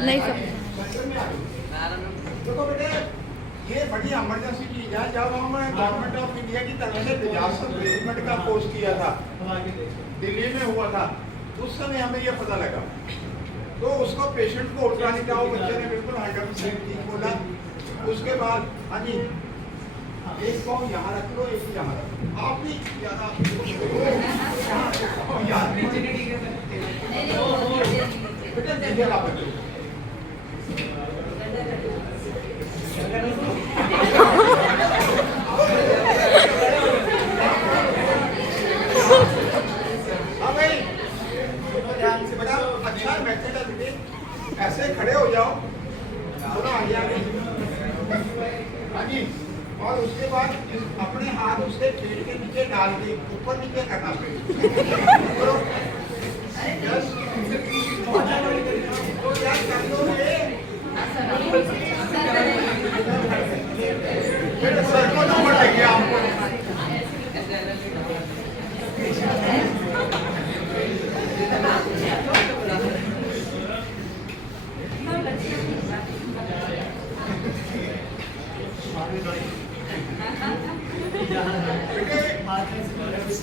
नहीं सब देखो बेटे, ये बड़ी इमरजेंसी चीज है। जब हम गवर्नमेंट ऑफ इंडिया की तरफ से डिजास्टर मैनेजमेंट का कोर्स किया था, दिल्ली में हुआ था, उस समय हमें ये पता लगा। तो उसको पेशेंट को उठा नहीं था, वो बच्चे ने बिल्कुल 100% ठीक बोला। उसके बाद हाँ जी, एक पाँव यहाँ रख लो, एक यहाँ रख लो। आप भी ज़्यादा बेटा देखिए आप अच्छा मेथड है बेटे। ऐसे खड़े हो जाओ, थोड़ा आगे आगे। हाँ जी, और उसके बाद अपने हाथ उसके पेट के नीचे डाल के ऊपर नीचे करना पेट। तो क्या कर लो मेरे सर को नंबर लगे आपको।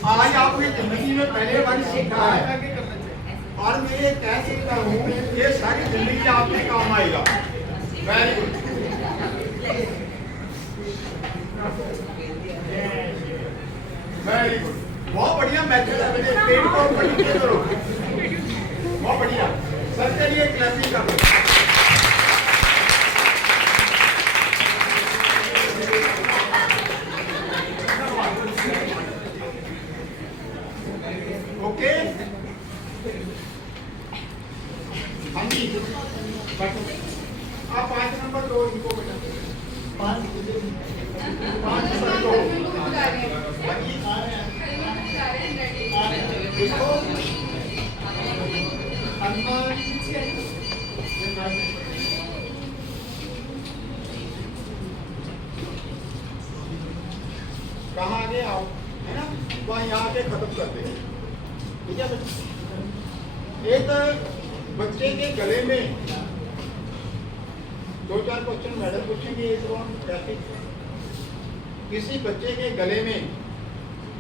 आज आपने जिंदगी में पहले बार सीखा है और मैं ये कह सकता हूँ ये सारी जिंदगी आपके काम आएगा। वेरी गुड, वेरी गुड, बहुत बढ़िया मेथड है मेरे। पेट को ऊपर नीचे करो, बहुत बढ़िया। सर के लिए क्लैपिंग कर दो। ओके, हाँ जी, आप 5 नंबर दो इनको बेटा। 5 सर दो। इसको कहाँ आगे आओ, है ना, वहाँ यहाँ के खत्म कर दे। ठीक है बच्चे, एक बच्चे के गले में 2-4 क्वेश्चन मैडम पूछेंगे इस राउंड ट्रैफिक। किसी बच्चे के गले में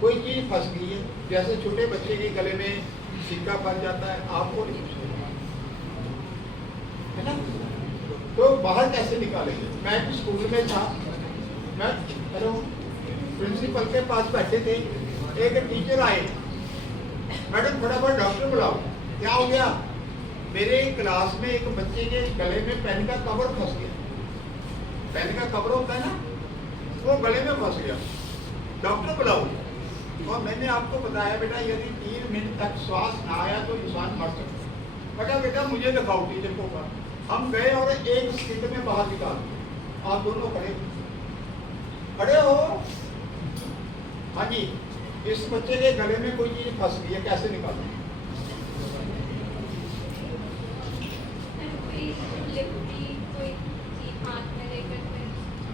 कोई चीज फंस गई है, जैसे छोटे बच्चे के गले में सिक्का फंस जाता है, आपको नहीं पूछना है ना, तो बाहर कैसे निकालेंगे। मैं स्कूल में था, मैं हेलो प्रिंसिपल के पास बैठे थे, एक टीचर आए, मैडम फटाफट डॉक्टर बुलाओ। क्या हो गया, मेरे क्लास में एक बच्चे के गले में पेन का कवर फंस गया। पेन का कवर होता है ना, वो गले में फंस गया, डॉक्टर बुलाओ। और मैंने आपको बताया बेटा यदि 3 मिनट तक श्वास ना आया तो इंसान मर सकता है। बेटा मुझे दिखाओ टीचर को। हम गए और एक स्किट में बाहर निकाल दिया। आप दोनों खड़े हो। हाँ जी, इस बच्चे के गले में कोई चीज फंस गई है, कैसे निकालें।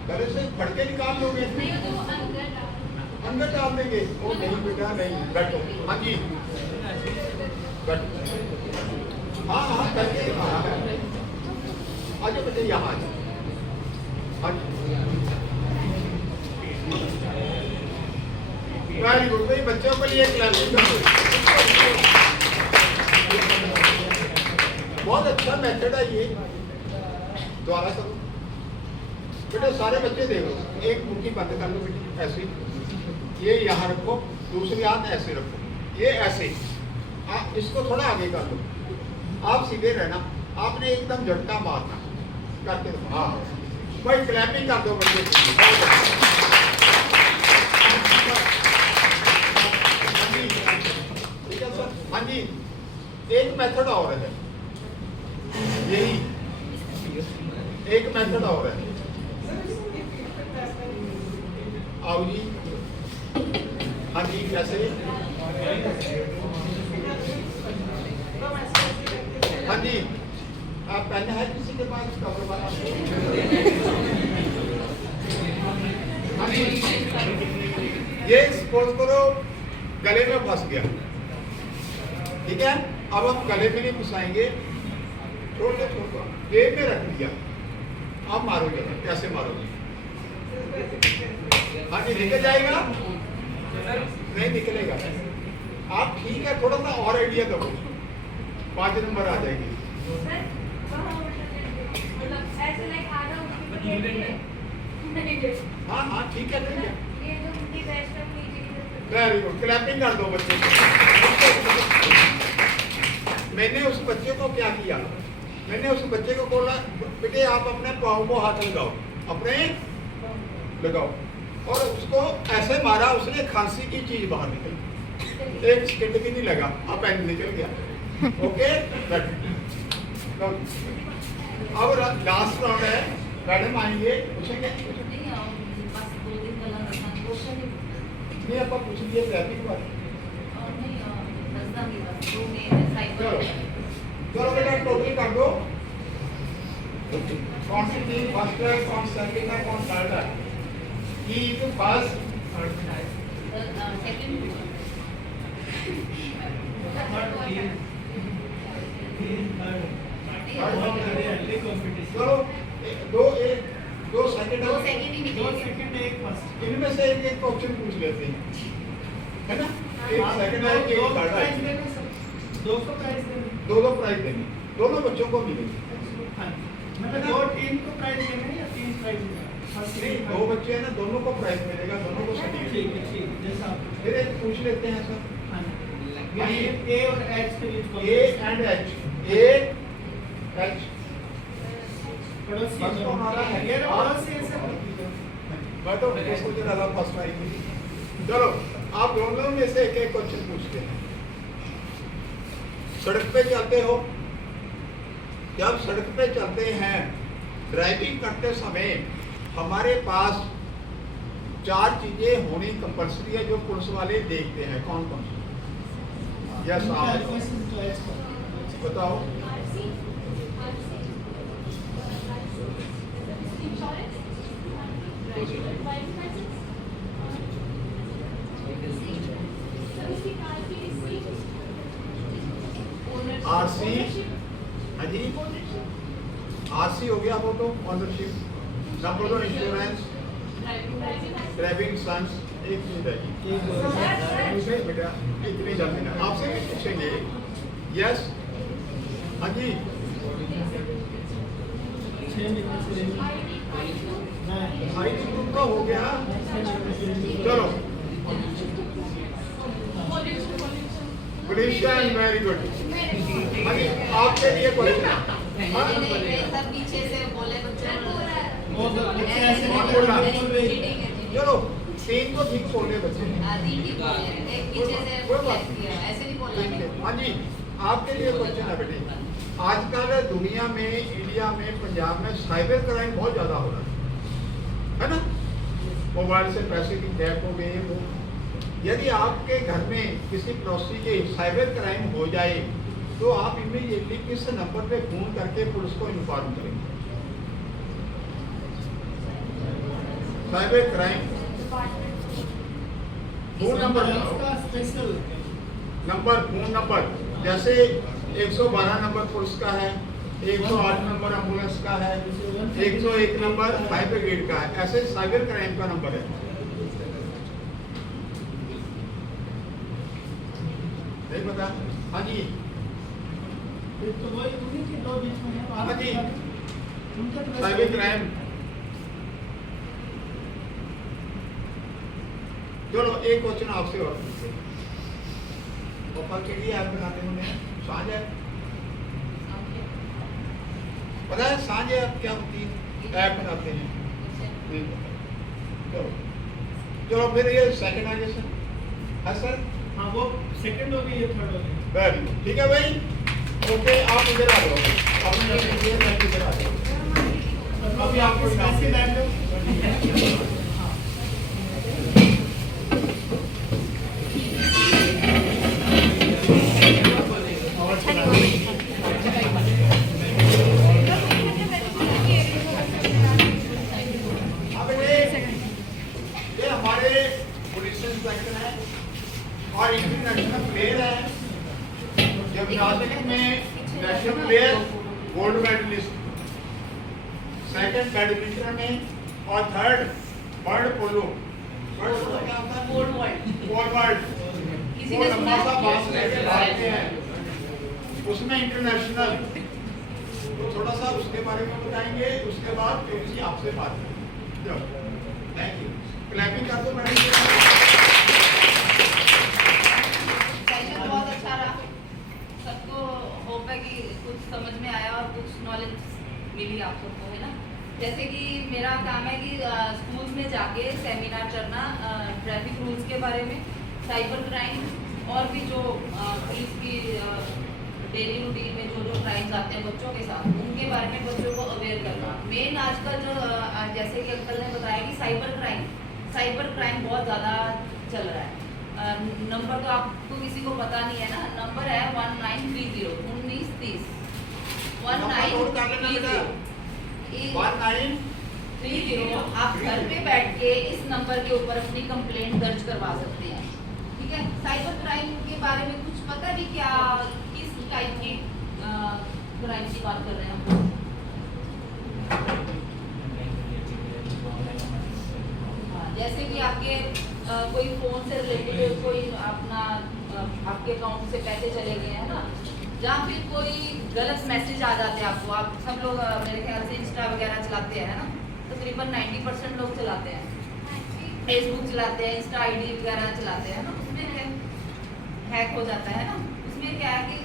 गले से फड़ के निकाल लोगे, अंदर डाल देंगे। ओ नहीं बेटा नहीं, बैठो। हाँ जी बैठो, हाँ करके आज बच्चे यहाँ आ जाओ। हाँ जी वेरी गुड, भाई बच्चों के लिए क्लैपिंग करो। बहुत अच्छा मेथड है ये, दोबारा करो बेटा। सारे बच्चे देखो, एक मुट्ठी बंद कर लो बेटी ऐसे, ये यहाँ रखो, दूसरी हाथ ऐसे रखो, ये ऐसे। आप इसको थोड़ा आगे कर लो, आप सीधे रहना, आपने एकदम झटका मारना करके। हाँ भाई क्लैपिंग कर दो बच्चे। ठीक है सर। हाँ जी, एक मेथड और है, यही एक मेथड और है। आओ जी। हाँ जी, कैसे। हाँ जी, आप पेन है किसी के पास कवर वाला। हाँ जी, ये सपोज करो गले में फंस गया, ठीक है। अब हम गले में नहीं फंसाएंगे, छोड़ दो जेब में रख दिया, आप मारोगे कैसे मारोगे? हाँ जी निकल जाएगा? नहीं निकलेगा। आप ठीक है थोड़ा सा और आइडिया दो, 5 नंबर आ जाएगी। हाँ हाँ ठीक है ठीक है, वेरी गुड, क्लैपिंग कर दो बच्चे को। मैंने उस बच्चे को क्या किया, मैंने उस बच्चे को बोला बेटे आप अपने पाँव को हाथ लगाओ, अपने लगाओ, और उसको ऐसे मारा, उसने खांसी की चीज बाहर निकली, 1 सेकंड भी नहीं लगा, अब पेन निकल गया। ओके अब लास्ट राउंड है, मैडम आएंगे पूछेंगे नहीं आप पूछ लीजिए ट्रैफिक पर। चलो बेटा टोटल कर दो, कौन सी टीम फर्स्ट है, कौन सेकंड है, कौन थर्ड है? ई टू फर्स्ट, सेकंड, चलो दो सेकंड, एक फर्स्ट, इनमें से एक क्वेश्चन पूछ लेते हैं, है ना? एक सेकंड है, एक थर्ड है, दो प्राइज देंगे, दोनों बच्चों को मिलेगी। मतलब 2 टीम को प्राइज देंगे या 3 प्राइज मिलेगा? नहीं 2 बच्चे हैं ना, दोनों को प्राइज मिलेगा, दोनों को सर्टिफिकेट। ठीक है जैसा आप फिर एक पूछ लेते हैं सर, ए और एच के बीच A and H, A H पड़ोसी फर्स्ट कौन आ रहा है? ये पड़ोसी से मैं तो सोच रहा था फर्स्ट आएगी। चलो आप दोनों में से एक क्वेश्चन पूछते हैं। सड़क पे चलते हो, जब सड़क पे चलते हैं ड्राइविंग करते समय हमारे पास 4 चीजें होनी कंपल्सरी है जो पुलिस वाले देखते हैं, कौन कौन सी? यस आप बताओ। आरसी, हाँ जी आरसी हो गया, वो तो ownership, number 2 insurance, driving licence, एक चीज है बेटा, इतनी जल्दी ना, आपसे भी पूछेंगे। यस हाँ जी आईडी प्रूफ का हो गया। चलो पोल्यूशन, वेरी गुड। हाँ जी आपके लिए क्वेश्चन, सब पीछे से बोले बच्चे चलो 3 को ठीक बोले बच्चे, एक पीछे से ऐसे नहीं बोलना। हाँ जी आपके लिए क्वेश्चन है बेटे, आजकल दुनिया में, इंडिया में, पंजाब में साइबर क्राइम बहुत ज्यादा हो रहा है ना? मोबाइल से पैसे की थेफ्ट हो गई, वो यदि आपके घर में किसी पड़ोसी के साइबर क्राइम हो जाए तो आप इमीडिएटली किस नंबर पे फोन करके पुलिस को इन्फॉर्म करेंगे? Cyber crime phone number special number, phone number जैसे 112 नंबर पुलिस का है, 108 नंबर एम्बुलेंस का है, 101 नंबर फायर ब्रिगेड का है, ऐसे साइबर क्राइम का नंबर है। नहीं पता? हाँ जी तो वही उन्हीं के 2 बीच में है। हाँ जी साइबर क्राइम। चलो एक क्वेश्चन आपसे और पूछते हैं, पापा के लिए आप बनाते होंगे सांझ है, पता है सांझ ऐप क्या होती है? ऐप बनाते हैं, नहीं पता। चलो चलो फिर ये सेकंड आगे सर, हाँ सर हाँ वो सेकंड हो गई, ये थर्ड हो गई। वेरी गुड, ठीक है भाई, ओके आप इधर आ जाओ, आपने इधर आ जाओ, अभी आपको ऐसे बैठ लो। ये हमारे पुलिस इंस्पेक्टर है और इंटरनेशनल प्लेयर है, जिम्नास्टिक में national player gold medallist, second badminton में, और third world polo. World polo क्या होता है? फॉरवर्ड किसी वो ने लंबा सा सुना? बांस लेके भागते हैं, उसमें इंटरनेशनल। तो थोड़ा सा उसके बारे में बताएंगे, उसके बाद किसी आपसे बात करेंगे। थैंक यू, क्लैपिंग कर दो मैडम। सेशन बहुत अच्छा रहा, सबको होप है कि कुछ समझ में आया और कुछ नॉलेज मिली आप सबको, है ना। जैसे कि मेरा काम है कि स्कूल्स में जाके सेमिनार करना ट्रैफिक रूल्स के बारे में, साइबर क्राइम, और भी जो पुलिस की डेली रूटीन में जो जो क्राइम्स आते हैं बच्चों के साथ, उनके बारे में बच्चों को अवेयर करना। मेन आजकल जो जैसे कि अंकल ने बताया कि साइबर क्राइम बहुत ज़्यादा चल रहा है। नंबर तो आपको किसी को पता नहीं है ना, नंबर है 1930 1930 1930। आप घर पे बैठ के इस नंबर के ऊपर अपनी कंप्लेंट दर्ज करवा सकते हैं, ठीक है। साइबर क्राइम के बारे में कुछ पता नहीं, क्या किस टाइप की क्राइम की बात कर रहे हैं हम? जैसे कि आपके कोई फोन से रिलेटेड कोई अपना आपके अकाउंट से पैसे चले गए हैं ना, या फिर कोई गलत मैसेज आ जाते हैं आपको। आप सब लोग मेरे ख्याल से इंस्टा वगैरह चलाते हैं ना, तकरीबन 90% लोग चलाते हैं, फेसबुक चलाते हैं, इंस्टा आईडी वगैरह चलाते हैं ना, उसमें हैक हो जाता है ना। उसमें क्या है कि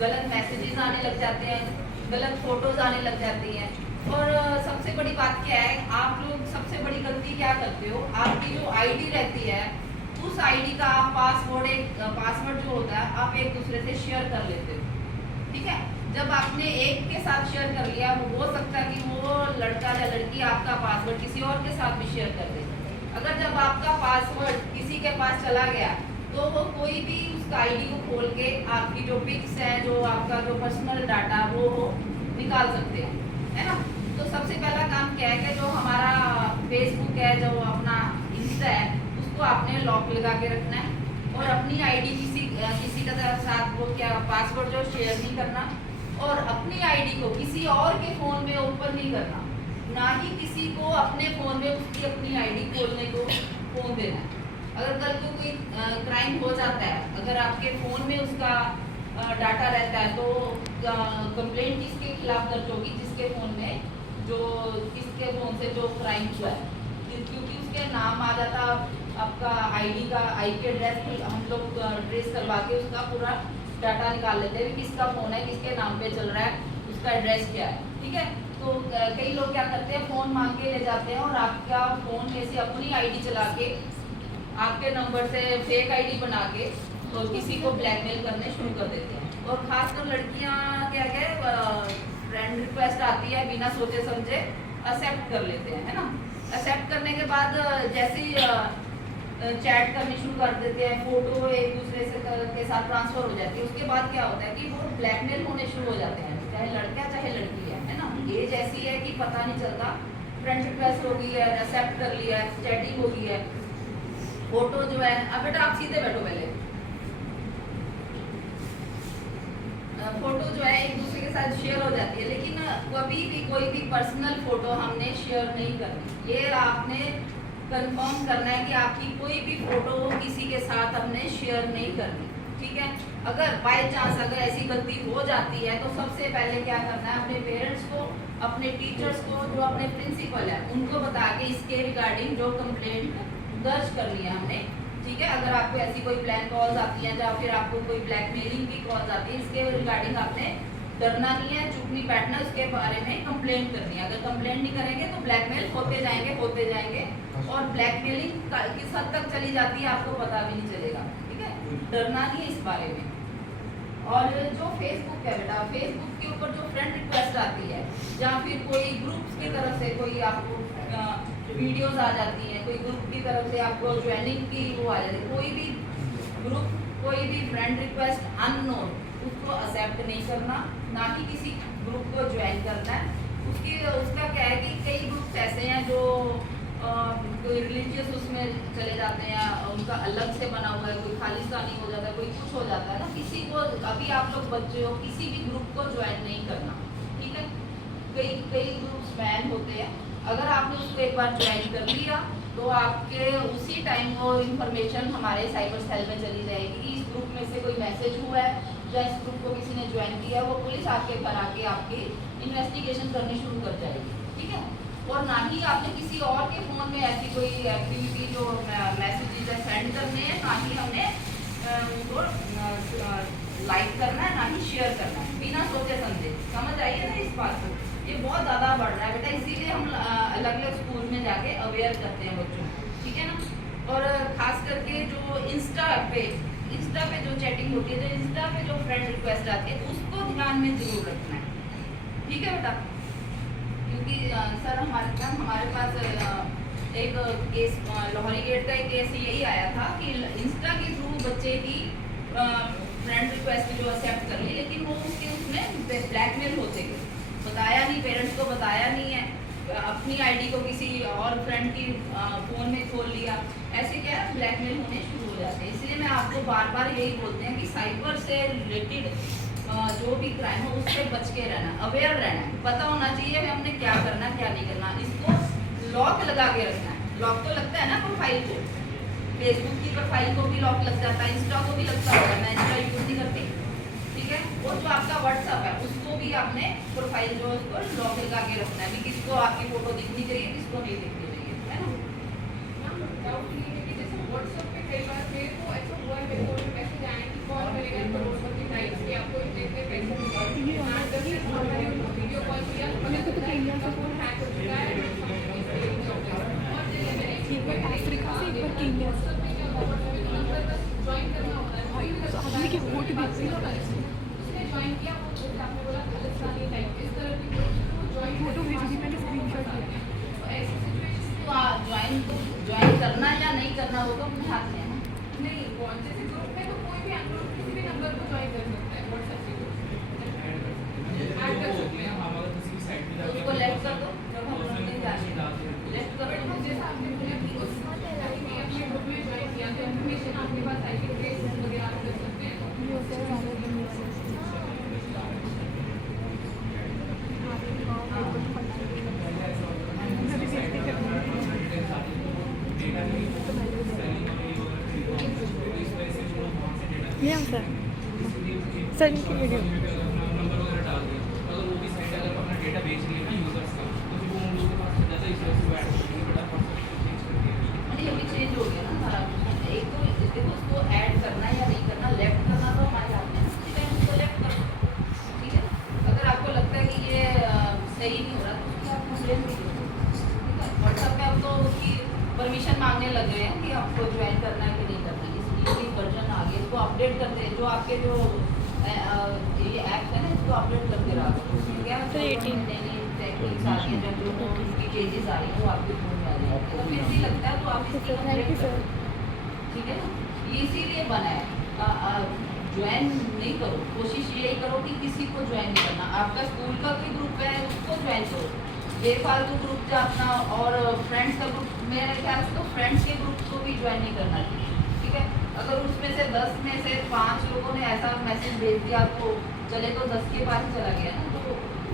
गलत मैसेजेस आने लग जाते हैं, गलत फोटोज आने लग जाती हैं। और सबसे बड़ी बात क्या है, आप लोग सबसे बड़ी गलती क्या करते हो, आपकी जो आईडी रहती है उस आईडी का आप पासवर्ड जो होता है आप एक दूसरे से शेयर कर लेते हो, ठीक है। जब आपने एक के साथ शेयर कर लिया, वो हो सकता है कि वो लड़का या लड़की आपका पासवर्ड किसी और के साथ भी शेयर कर दे। अगर जब आपका पासवर्ड किसी के पास चला गया तो वो कोई भी उस आईडी को खोल के आपकी जो पिक्स है, जो आपका जो पर्सनल डाटा वो निकाल सकते हैं, है ना। तो सबसे पहला काम क्या है कि जो हमारा फेसबुक है, जो अपना इंस्टा है, उसको आपने लॉक लगा के रखना है, और अपनी आईडी किसी के साथ वो क्या पासवर्ड जो शेयर नहीं करना, और अपनी आईडी को किसी और के फ़ोन में ओपन नहीं करना, ना ही किसी को अपने फ़ोन में उसकी अपनी आईडी खोलने को फ़ोन देना है। अगर कल को कोई क्राइम हो जाता है, अगर आपके फ़ोन में उसका डाटा रहता है, तो कंप्लेंट किसके खिलाफ दर्ज होगी? जिसके फ़ोन में किसके फ़ोन से जो क्राइम हुआ है, क्योंकि उसके नाम आ जाता, आपका आईडी का आईपी एड्रेस हम लोग ट्रेस करवा के उसका पूरा डाटा निकाल लेते हैं, किसका फ़ोन है, किसके नाम पे चल रहा है, उसका एड्रेस क्या है, ठीक है। तो कई लोग क्या करते हैं, फ़ोन मांग के ले जाते हैं और आपका फ़ोन में से अपनी आईडी चला के, आपके नंबर से फेक आईडी बना के तो किसी को ब्लैकमेल करने शुरू कर देते हैं। और ख़ासकर लड़कियां क्या फ्रेंड रिक्वेस्ट आती है, बिना सोचे समझे एक्सेप्ट कर लेते हैं, है ना। एक्सेप्ट करने के बाद जैसे ही चैट करनी शुरू कर देते हैं, फ़ोटो एक दूसरे से के साथ ट्रांसफ़र हो जाती है, उसके बाद क्या होता है कि वो ब्लैकमेल होने शुरू हो जाते हैं, चाहे लड़का चाहे लड़की है ना। एज ऐसी है कि पता नहीं चलता, फ्रेंड रिक्वेस्ट हो गई है, एक्सेप्ट कर लिया है, चैटिंग हो गई है, फोटो जो है, अब बेटा आप सीधे बैठो पहले, फोटो जो है एक दूसरे के साथ शेयर हो जाती है, लेकिन कभी भी कोई भी पर्सनल फोटो हमने शेयर नहीं करनी। ये आपने कंफर्म करना है कि आपकी कोई भी फोटो किसी के साथ हमने शेयर नहीं करनी, ठीक है। अगर बाय चांस अगर ऐसी गलती हो जाती है तो सबसे पहले क्या करना है, अपने पेरेंट्स को, अपने टीचर्स को, जो अपने प्रिंसिपल है, उनको बता के इसके रिगार्डिंग जो कंप्लेंट दर्ज करनी है हमने, ठीक है। अगर आपको ऐसी कोई ब्लैक कॉल्स आती हैं या फिर आपको कोई ब्लैकमेलिंग की कॉल्स आती है, इसके रिगार्डिंग आपने डरना नहीं है, चुप नहीं बैठना, उसके बारे में कंप्लेंट करनी है। अगर कंप्लेंट नहीं करेंगे तो ब्लैकमेल होते जाएंगे और ब्लैकमेलिंग किस हद तक चली जाती है आपको पता भी नहीं चलेगा, ठीक है। डरना नहीं है इस बारे में। और जो फेसबुक है बेटा, फेसबुक के ऊपर जो फ्रेंड रिक्वेस्ट आती है या फिर कोई ग्रुप्स की तरफ से कोई आपको वीडियोस आ जाती हैं, कोई ग्रुप की तरफ से आपको ज्वाइनिंग की वो आ जाती है, कोई भी ग्रुप, कोई भी फ्रेंड रिक्वेस्ट अननोन, उसको एक्सेप्ट नहीं करना, ना ही किसी ग्रुप को ज्वाइन करना है। उसका क्या है कि कई ग्रुप्स ऐसे हैं जो कोई रिलीजियस उसमें चले जाते हैं, उनका अलग से बना हुआ है, कोई खालिस्तानी हो जाता है, कोई कुछ हो जाता है ना। किसी को, अभी आप लोग बच्चे हो, किसी भी ग्रुप को ज्वाइन नहीं करना, ठीक है। कई कई ग्रुप्स बैन होते हैं, अगर आपने उसको एक बार ज्वाइन कर लिया तो आपके उसी टाइम वो इन्फॉर्मेशन हमारे साइबर सेल में चली जाएगी कि इस ग्रुप में से कोई मैसेज हुआ है या इस ग्रुप को किसी ने ज्वाइन किया है, वो पुलिस आपके घर आके आपकी इन्वेस्टिगेशन करनी शुरू कर जाएगी, ठीक है। और ना ही आपने किसी और के फ़ोन में ऐसी कोई एक्टिविटी जो मैसेजेस है सेंड करने हैं, ना ही हमने उनको लाइक करना है, ना ही शेयर करना है बिना सोचे समझे। समझ आइए ना इस बात को, ये बहुत ज़्यादा बढ़ रहा है बेटा, इसीलिए हम अलग अलग स्कूल में जाके अवेयर करते हैं बच्चों को, ठीक है ना। और खास करके जो इंस्टा पे जो चैटिंग होती है, जो इंस्टा पे जो फ्रेंड रिक्वेस्ट आती है, उसको ध्यान में जरूर रखना है, ठीक है बेटा। क्योंकि सर हमारे पास एक केस लाहौरी गेट का एक केस यही आया था कि इंस्टा के थ्रू बच्चे की फ्रेंड रिक्वेस्ट जो एक्सेप्ट कर ली, लेकिन वो उसमें ब्लैकमेल होते गए, बताया नहीं, पेरेंट्स को बताया नहीं है, अपनी आईडी को किसी और फ्रेंड की फ़ोन में खोल लिया, ऐसे क्या है ब्लैकमेल होने शुरू हो जाते हैं। इसलिए मैं आपको बार बार यही बोलते हैं कि साइबर से रिलेटेड जो भी क्राइम हो उससे बच के रहना, अवेयर रहना है, पता होना चाहिए हमने क्या करना क्या नहीं करना। इसको लॉक लगा के रखना है, लॉक तो लगता है ना प्रोफाइल को, फेसबुक की प्रोफाइल को भी लॉक लग जाता है, इंस्टा को भी लगता होगा, मैं इंस्टा यूज़ नहीं करती, ठीक है। और जो आपका व्हाट्सअप है उसको भी आपने प्रोफाइल जो है उसको लॉक लगा के रखना है, भी किसको आपकी फोटो दिखनी चाहिए, किसको नहीं दिखनी चाहिए, है ना। डाउट ये है कि जैसे व्हाट्सएप पे कई बार मेरे को ऐसा हुआ है, मेरे को मैसेज आए कि कॉल करेगा करोड़पति टाइप्स के आपको इतने पैसे मिलेंगे, हाँ जब से हमारे वीडियो कॉल किया तो पता चला कि इनका फोन हैक हो चुका है और जैसे मैंने अफ्रीका से एक बार किया व्हाट्सएप पे क्या हुआ, नंबर बस ज्वाइन करना होता है, आदमी के वोट देखते उसने ज्वाइन किया, वो आपने बोला खालिस्तानी टाइप इस तरह की ज्वाइन फोटो भेजी, मैंने स्क्रीनशॉट लिया, तो ऐसी सिचुएशन तो ज्वाइन करना या नहीं करना वो तो अपने हाथ में है ना। नहीं, जैसे ग्रुप में तो कोई भी अननोन किसी भी नंबर को ज्वाइन कर सकता है व्हाट्सएप के ग्रुप ऐड कर सकते हैं, तो उसको लेफ्ट कर दो, जब हम लोग नहीं जाते लेफ्ट कर बट दो। जैसा आपने बोला कि उस अभी मैं अपने ग्रुप में ज्वाइन किया तो इन्फॉर्मेशन आपके पास आई कि ट्रेस वगैरह आप कर सकते हैं, Yeah, sir. Sir, इनकी वीडियो ये भी चेंज हो गया ना सारा कुछ। एक तो देखो उसको ऐड करना या नहीं करना, लेफ्ट करना तो हमारे हाथ में है, उसी टाइम उसको लेफ्ट कर दो, ठीक है। अगर आपको लगता है कि ये सही नहीं हो रहा तो उसकी आप कंप्लेन भी करो, ठीक है। व्हाट्सएप पे अब तो उसकी परमिशन मांगने लग गए हैं कि आपको ज्वाइन करना है कि नहीं करना, इसलिए भी वर्जन आ गया, इसको अपडेट करते हैं, जो आपके जो ये ऐप है ना इसको अपडेट करते रहा करो, क्या टेक्निक्स आ रही है, जो उसकी चेंजेस आ रही है वो आपके फोन में आ रही है, तो फिर भी लगता है तो आप इसकी थैंक यू कंप्लेंट सर। करो, ठीक है ना। ये इसीलिए बना है, ज्वाइन नहीं करो, कोशिश यही करो कि किसी को ज्वाइन नहीं करना, आपका स्कूल का कोई ग्रुप है उसको ज्वाइन करो, बेफालतू ग्रुप का अपना और फ्रेंड्स का ग्रुप, मेरे ख्याल से तो फ्रेंड्स के ग्रुप को भी ज्वाइन नहीं करना चाहिए, ठीक है। अगर उसमें से 10 में से 5 लोगों ने ऐसा मैसेज भेज दिया आपको, चले तो 10 के पास चला गया ना, तो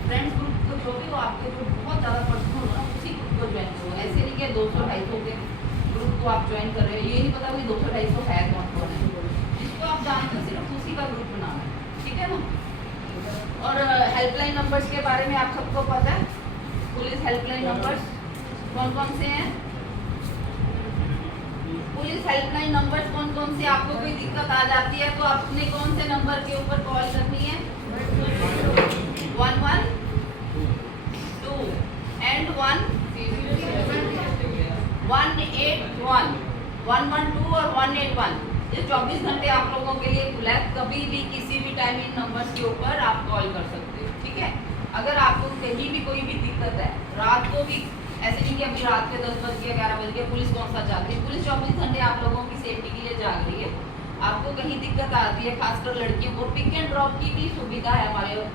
फ्रेंड्स ग्रुप को जो भी हो आपके जो बहुत ज़्यादा पर्सनल हो ना उसी ग्रुप को ज्वाइन करो, ऐसे नहीं कि 200-250 के ग्रुप को आप ज्वाइन कर रहे हो, ये नहीं पता कि 200-250 है कौन है, जिसको आप जानते हो सिर्फ उसी का ग्रुप बनाना है, ठीक है ना। और हेल्पलाइन नंबर्स के बारे में आप सबको पता है, पुलिस हेल्पलाइन नंबर्स कौन कौन से हैं, पुलिस हेल्पलाइन नंबर्स कौन कौन से, आपको कोई दिक्कत आ जाती है तो आपने कौन से नंबर के ऊपर कॉल करनी है, 112 एंड 181, 112 और 181, ये 24 घंटे आप लोगों के लिए खुला है, कभी भी किसी भी टाइम इन नंबर्स के ऊपर आप कॉल कर सकते हो, ठीक है। अगर आपको कहीं भी कोई भी दिक्कत है, रात को भी ऐसे नहीं कि अभी रात के 10 बज के 11 बज के पुलिस कौन सा चाहती है, पुलिस 24 घंटे आप लोगों की सेफ्टी के लिए जाग रही है। आपको कहीं दिक्कत आती है, खासकर लड़कियों को पिक एंड ड्रॉप की भी सुविधा है हमारे